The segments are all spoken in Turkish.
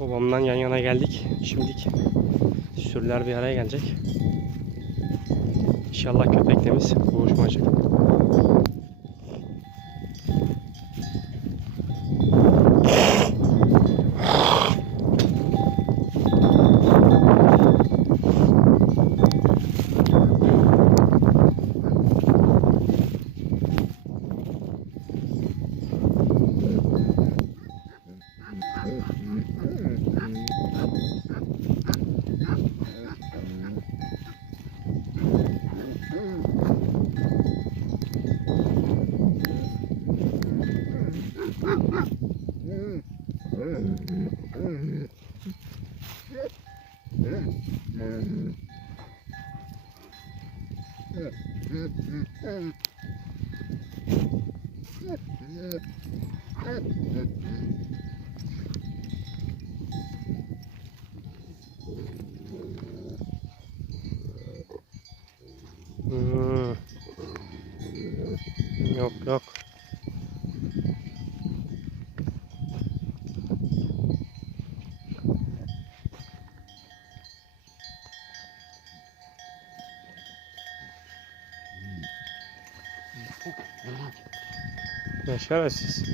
Babamdan yan yana geldik. Şimdilik sürüler bir araya gelecek. İnşallah köpek temiz. Yok yok. Şerefsiz.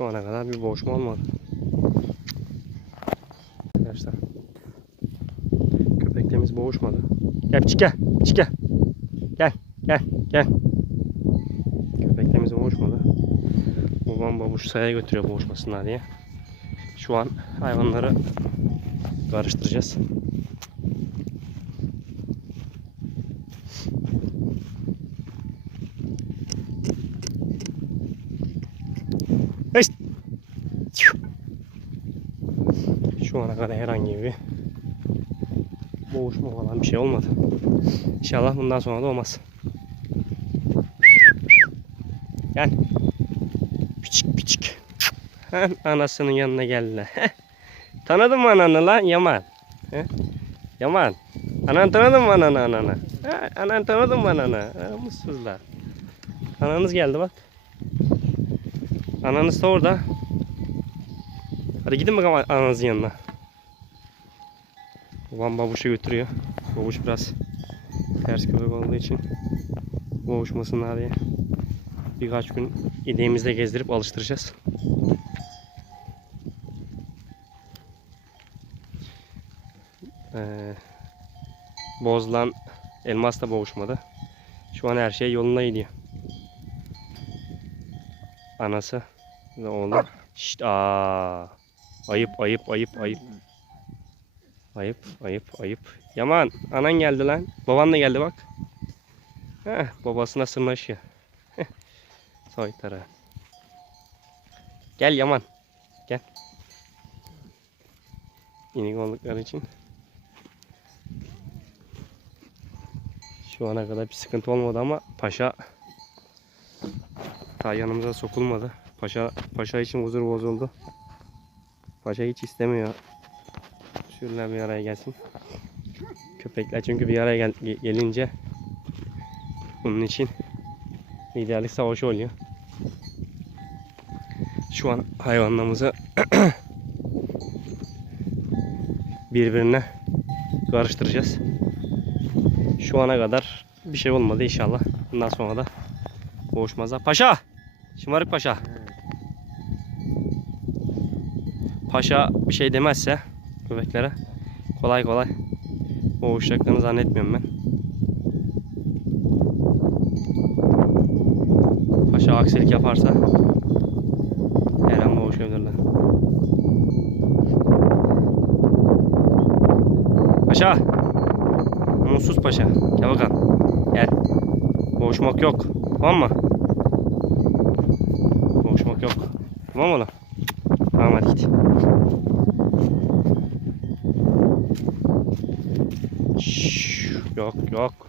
Şu ana kadar bir boğuşma olmadı. Arkadaşlar. Köpeklerimiz boğuşmadı. Gel çık gel. Çık gel. Gel. Gel. Gel. Köpeklerimiz boğuşmadı. Babam babuş saya götürüyor boğuşmasınlar diye. Şu an hayvanları karıştıracağız. Şu ana kadar herhangi bir boğuşma falan bir şey olmadı. İnşallah bundan sonra da olmaz. Gel. Küçük. Hem anasının yanına geldiler. Tanıdın mı ananı lan Yaman? He? Yaman. Anan tanıdın mı ananı ananı? Ha, anan tanıdın mı ananı? Ha, mutsuzlar. Ananız geldi bak. Ananız da orada. Hadi gidin bakalım ananızın yanına. Babam babuşu götürüyor. Babuş biraz ters köpek olduğu için boğuşmasınlar diye birkaç gün ideğimizde gezdirip alıştıracağız. Ee, bozulan elmas da boğuşmadı. Şu an her şey yolunda gidiyor. Anası ve oğlu. Şşt, aa. Ayıp ayıp ayıp ayıp. Ayıp ayıp ayıp. Yaman anan geldi lan. Baban da geldi bak. Heh, babasına sırnaşıyor. Soytara. Gel Yaman. Gel. İnik oldukları için. Şu ana kadar bir sıkıntı olmadı ama paşa daha yanımıza sokulmadı. Paşa paşa için huzur bozuldu. Paşa hiç istemiyor. Sürüler bir araya gelsin. Köpekler çünkü bir araya gel- ge- gelince bunun için liderlik savaşı oluyor. Şu an hayvanlarımızı birbirine karıştıracağız. Şu ana kadar bir şey olmadı inşallah. Bundan sonra da boğuşmazlar. Paşa! Şımarık paşa. Paşa bir şey demezse köpeklere kolay kolay boğuşacaklarını zannetmiyorum ben. Paşa aksilik yaparsa her an boğuşabilirler. Paşa! Mutsuz paşa. Gel bakalım. Gel. Boğuşmak yok. Tamam mı? Boğuşmak yok. Tamam mı oğlum? Tamam hadi git. Şşş, yok yok.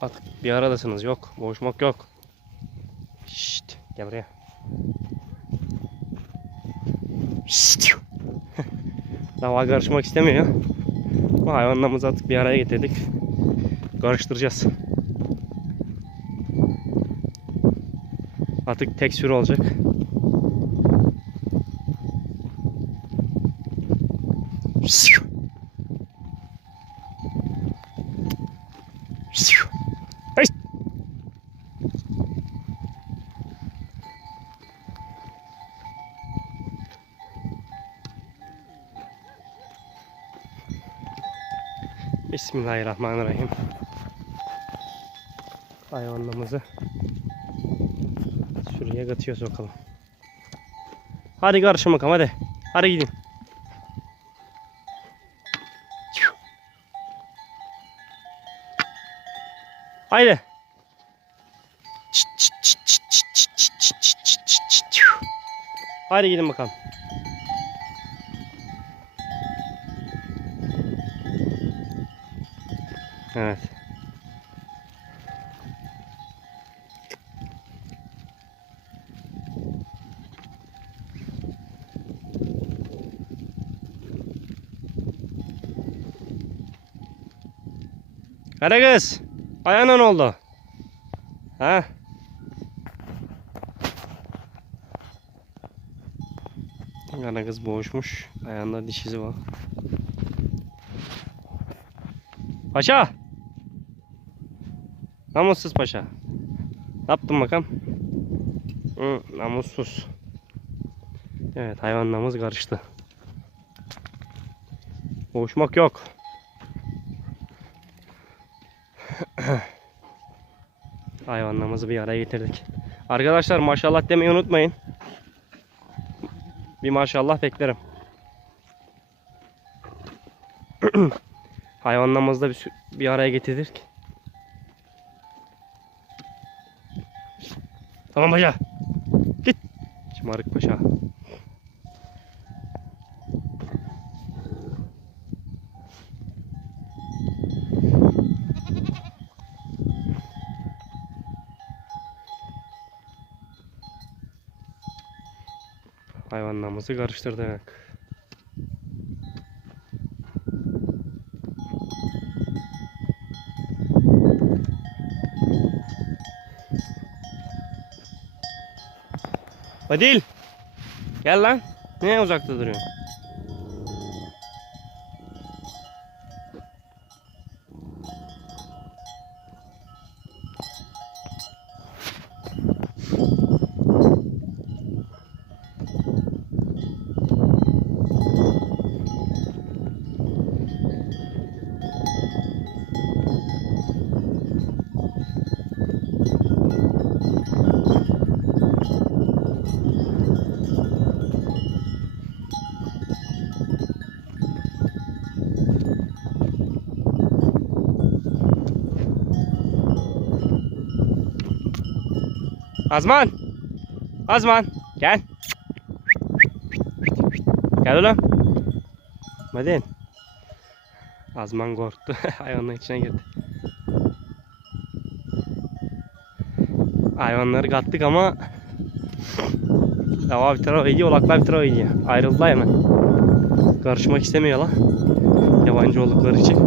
Artık bir aradasınız. Yok. Boğuşmak yok. Şşt. Gel buraya. Şşt. Dava karışmak istemiyor. Bu hayvanlarımızı artık bir araya getirdik. Karıştıracağız. Artık tek sürü olacak. Bismillahirrahmanirrahim. Hayvanlarımızı sürüye katıyoruz bakalım. Hadi karışın bakalım hadi. Hadi gidin. Haydi. Haydi gidin bakalım. Evet. Hadi kız. Ayağına ne oldu? Ha? Ana kız boğuşmuş. Ayağında diş izi var. Paşa! Namussuz paşa. Ne yaptın bakalım? Hı, namussuz. Evet hayvanlarımız karıştı. Boğuşmak yok. Hayvanlarımızı bir araya getirdik. Arkadaşlar maşallah demeyi unutmayın. Bir maşallah beklerim. Hayvanlarımızı da bir, bir araya getirdik. Tamam paşa. Git. Şımarık paşa. Hayvanlarımızı karıştırdık. Adil. Gel lan. Niye uzakta duruyorsun? Azman. Azman. Gel. Gel oğlum. Madin. Azman korktu. Hayvanların içine girdi. Hayvanları kattık ama Dava bir tarafa gidiyor, olaklar bir tarafa gidiyor. Ayrıldılar hemen. Karışmak istemiyorlar. Yabancı oldukları için.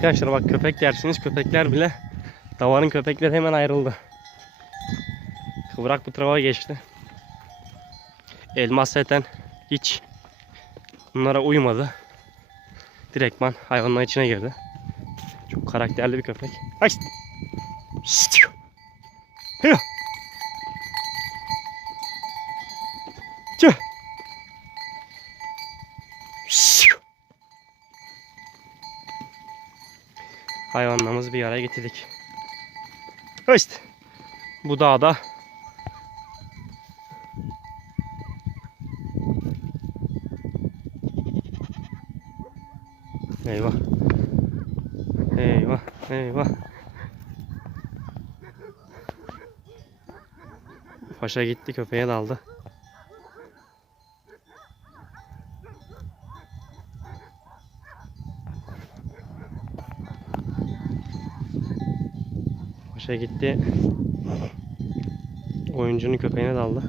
Arkadaşlar bak köpek dersiniz köpekler bile davarın köpekleri hemen ayrıldı. Kıvrak bu tarafa geçti. Elmas zaten hiç bunlara uymadı. Direktman hayvanların içine girdi. Çok karakterli bir köpek. Ay. Hıh. Tüh. Hayvanlarımızı bir araya getirdik. İşte bu dağda Eyvah. Eyvah, eyvah. Paşa gitti köpeğe daldı. Paşa gitti. Oyuncunun köpeğine daldı.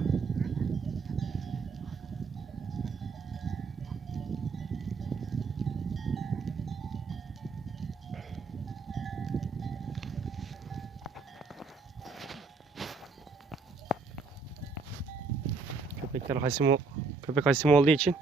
Köpekler hasim o- köpek hasim olduğu için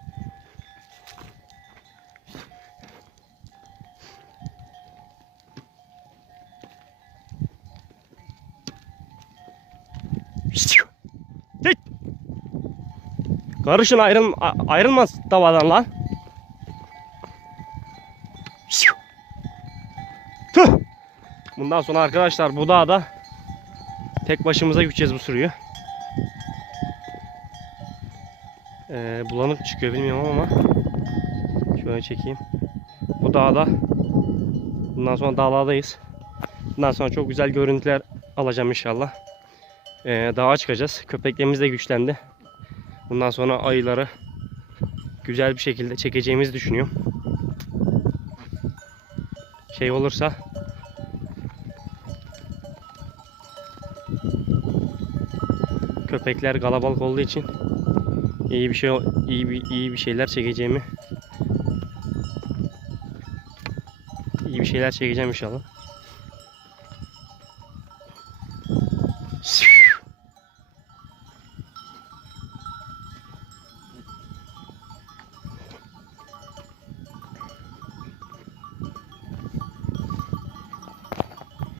Karışın ayrıl ayrılmaz davadan lan. Tüh. Bundan sonra arkadaşlar bu dağda tek başımıza gideceğiz bu sürüyü. Ee, bulanık çıkıyor bilmiyorum ama şöyle çekeyim. Bu dağda bundan sonra dağlardayız. Bundan sonra çok güzel görüntüler alacağım inşallah. Ee, dağa çıkacağız. Köpeklerimiz de güçlendi. Bundan sonra ayıları güzel bir şekilde çekeceğimizi düşünüyorum. Şey olursa köpekler kalabalık olduğu için iyi bir şey iyi bir iyi bir şeyler çekeceğimi iyi bir şeyler çekeceğim inşallah.